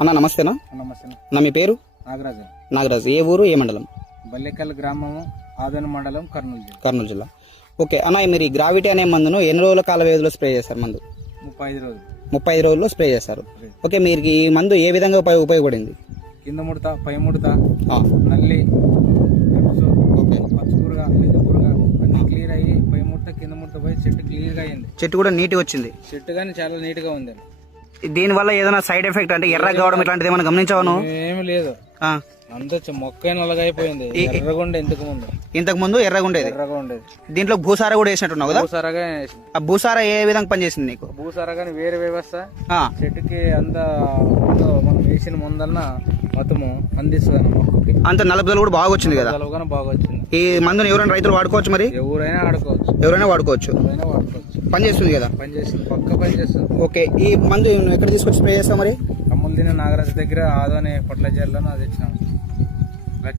అన్న నమస్తేనా. నమస్తే నా మీ పేరు? నాగరాజు. నాగరాజు. ఏ ఊరు, ఏ మండలం? బల్లెకల్ గ్రామము, ఆదోని మండలం, కర్నూలు జిల్లా. ఓకే అన్న, మీరు ఈ గ్రావిటీ అనే మందును ఎన్ని రోజుల కాల వ్యవధిలో స్ప్రే చేస్తారు? మందు 35 రోజులు. 35 రోజుల్లో స్ప్రే చేస్తారు. ఓకే, మీరు ఈ మందు ఏ విధంగా ఉపయోగపడింది? కింద ముడత, పై ముడత, నల్లి, ఓకే, పచ్చపురుగ, పురుగ అన్ని క్లియర్ అయ్యి పై ముడత కింద ముడత పోయి చెట్టు క్లియర్ గా అయింది. చెట్టు కూడా నీట్గా వచ్చింది. చెట్టు కానీ చాలా నీట్ గా ఉంది. దీనివల్ల ఏదైనా సైడ్ ఎఫెక్ట్ అంటే ఎర్ర కావడం ఇట్లాంటిది ఏమైనా గమనించావను? ఏమి లేదు, అంత మొక్క నల్లగా అయిపోయింది. ఎర్రగుండే ఇంతకు ముందు ఎర్రగా ఉండేది. దీంట్లో భూసార కూడా వేసినట్టున్నావు కదా? భూసారగా. ఆ భూసార ఏ విధంగా పనిచేసింది నీకు? భూసార గానీ వేరే వ్యవస్థ చెట్టుకి అంత మనం వేసిన ముందన్న మొత్తము అందిస్తుంది మొక్కకి. అంత నలుపుదల కూడా బాగా వచ్చింది కదా? బాగా వచ్చింది. ఈ మందుని ఎవరైనా రైతులు వాడుకోవచ్చు? మరి ఎవరైనా ఆడుకోవచ్చు, ఎవరైనా వాడుకోవచ్చు. పని చేస్తుంది కదా? పనిచేస్తుంది, పక్క పని చేస్తుంది. ఓకే, ఈ మందు ఎక్కడ తీసుకొచ్చి స్ప్రే చేస్తావు మరి? అమ్ములు దిన నాగరాజు దగ్గర ఆదోని పొట్ల జిల్లాలో అది ఇచ్చినాం.